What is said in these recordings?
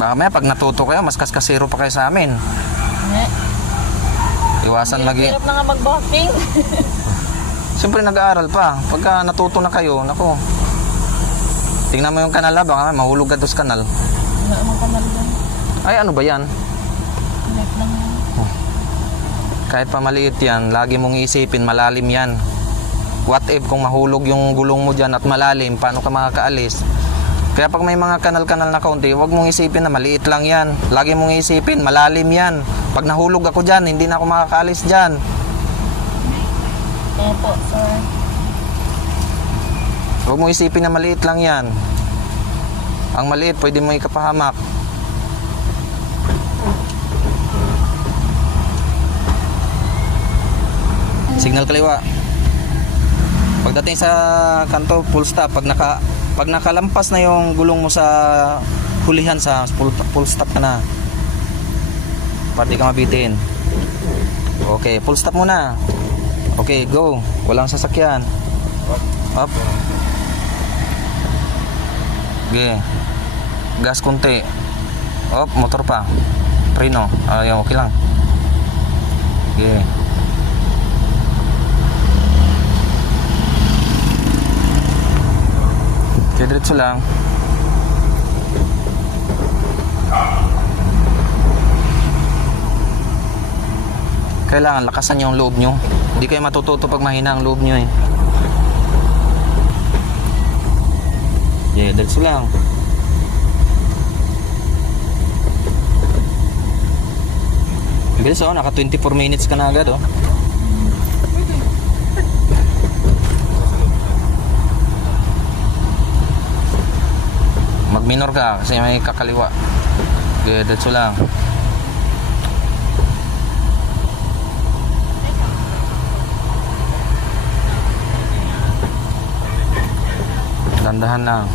Baka may pag natuto kayo, mas kaskasero pa kayo sa amin. Iwasan lagi. Hirap na nga mag-backing. Siyempre nag-aaral pa. Pagka natuto na kayo, nako. Tingnan mo yung kanal, baka mahulog ka doon sa kanal. Wala namang kanal dyan. Ay, ano ba yan? Connect lang yan. Kahit pa maliit yan, lagi mong isipin, malalim yan. What if kung mahulog yung gulong mo dyan at malalim, paano ka makakaalis? Kaya pag may mga kanal-kanal na kaunti, huwag mong isipin na maliit lang yan. Lagi mong isipin, malalim yan. Pag nahulog ako dyan, hindi na ako makakaalis dyan. Kaya po, sir. Huwag mong isipin na maliit lang yan. Ang maliit, pwede mo ikapahamak. Signal kaliwa. Pagdating sa kanto, full stop. Pag nakalampas na yung gulong mo sa hulihan, sa full stop ka na. Pati ka mabitin. Okay, full stop muna. Okay, go. Walang sasakyan. Up. Okay. Gas konti. Up, motor pa. Preno. Ayun, okay lang. Okay. Okay, diretso lang. Kailangan lakasan yung loob nyo. Hindi kayo matututo pag mahina ang loob nyo eh. Yeah, diretso lang. Bilis oh, naka 24 minutes ka na agad oh. Mag-minor ka kasi may kakaliwa. Okay, diretso lang. Dandahan lang.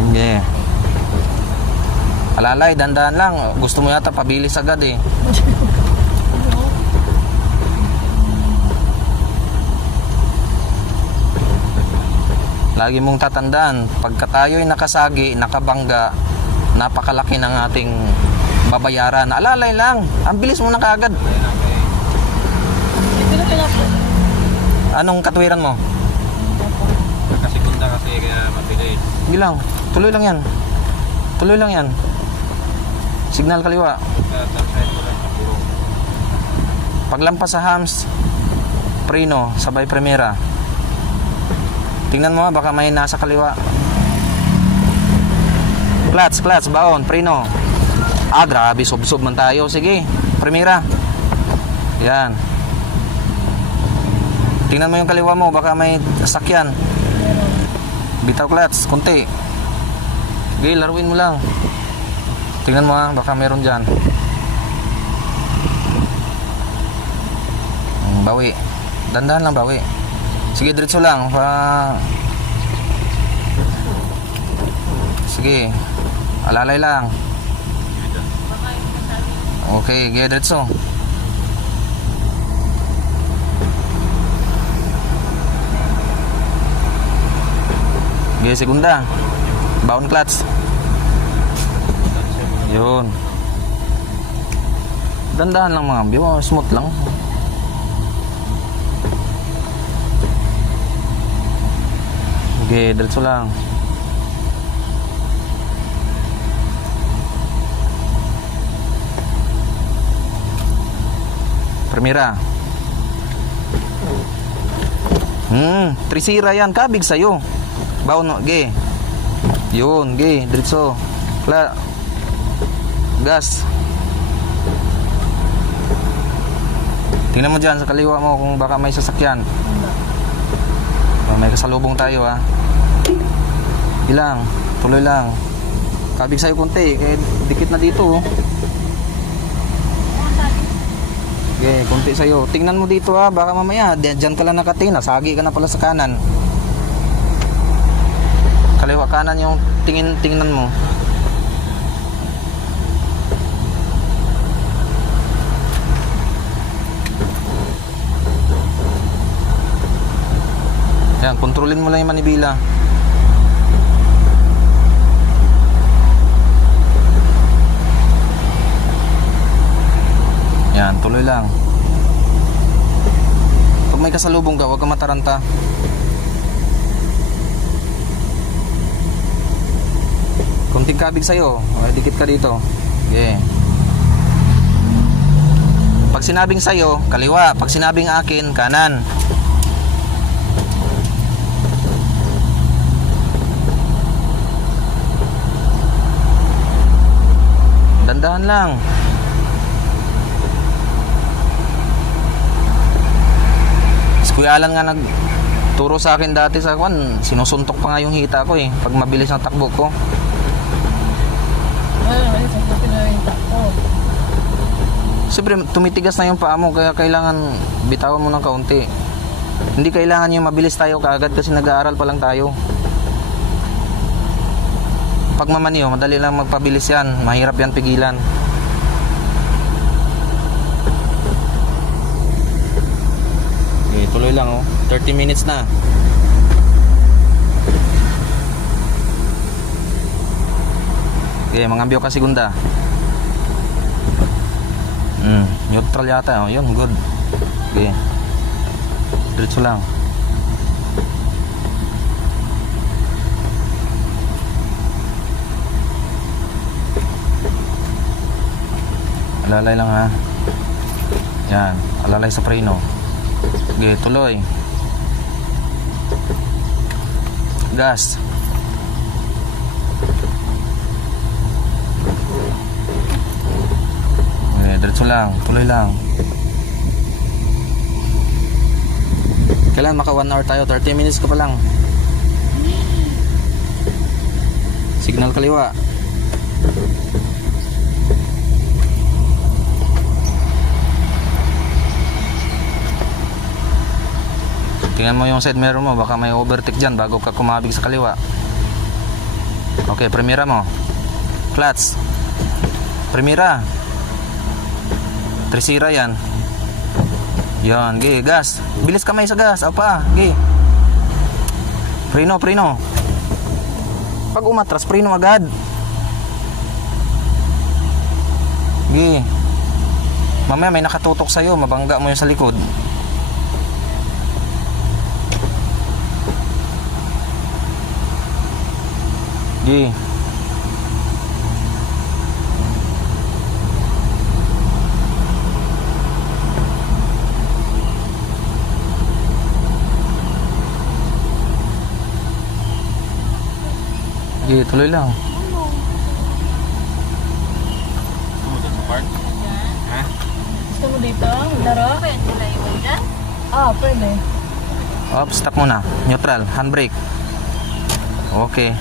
Hindi. Alalay, dandahan lang. Gusto mo yata pabilis agad eh. Lagi mong tatandaan, pagka tayo'y nakasagi, nakabangga, napakalaki ng ating babayaran. Alalay lang. Ang bilis mo na kaagad. Ito na pala po. Anong katwiran mo? Nakasekunda kasi kaya mabilis. Hindi lang. Tuloy lang yan. Tuloy lang yan. Signal kaliwa. Paglampas sa hams, preno, sabay primera. Tingnan mo baka may nasa kaliwa. Clutch, baon, preno. Grabe, sub-sub man tayo. Sige, primera. Yan. Tingnan mo yung kaliwa mo, baka may sakyan. Bitaw clutch, konti. Sige, laruin mo lang. Tingnan mo baka meron dyan. Bawi. Dandahan lang bawi. Sige, diretso lang. Sige. Alalay lang. Okay, sige, diretso. Sige, segunda. Baon clutch. Yun. Dandahan lang mga biyo. Smooth lang. Okay, diretso lang. Primera. Trisira yan. Kabig sa'yo. Baon, ge. Yun, ge. Diretso. Gas. Tingnan mo dyan sa kaliwa mo kung baka may sasakyan. May kasalubong tayo ha. Ilang, tuloy lang. Kabig sa'yo konti, dikit na dito oh. Okay, konti sa'yo. Tingnan mo dito ha, baka mamaya dyan ka lang nakatingin, sagi ka na pala sa kanan. Kaliwa kanan yung tingnan mo. Yan, kontrolin mo lang yung manibila. Yan, tuloy lang. Pag may kasalubong ka, huwag kang mataranta. Kunting kabig sa'yo, okay, dikit ka dito. Okay. Pag sinabing sa'yo, kaliwa. Pag sinabing akin, kanan. Dandahan lang. Si Kuya Alan nga nagturo sa akin dati sa kwan, sinusuntok pa nga yung hita ko eh, pag mabilis ang takbo ko. Ay, sabi na yung takbo. Siyempre, tumitigas na yung paa mo, kaya kailangan bitawan mo ng kaunti. Hindi kailangan yung mabilis tayo kaagad kasi nag-aaral pa lang tayo. Pag mamaniho, madali lang magpabilis yan. Mahirap yan pigilan. Okay, tuloy lang oh. 30 minutes na. Okay, mangambyo ka segunda. Neutral yata, oh. Yun, good. Okay. Diretso lang. Alalay lang ha. Yan, alalay sa preno. Okay, tuloy. Gas. Okay, diretso lang, tuloy lang. Kailan maka 1 hour tayo, 30 minutes ka pa lang. Signal kaliwa. Tingnan mo yung side mirror mo, baka may overtake dyan bago ka kumabig sa kaliwa. Okay, premiera mo. Clutch. Premiera. Trisira yan. Yan, okay, gas. Bilis kamay sa gas, apa, okay. Preno. Pag umatras, preno agad. Okay. Mamaya may nakatutok sa'yo, mabangga mo yung sa likod. Okay. Okay, tuloy lang. Gusto mo dun sa park? Ha? Gusto mo dito? Laro? Ah, pwede. Stop muna. Neutral, handbrake. Okay.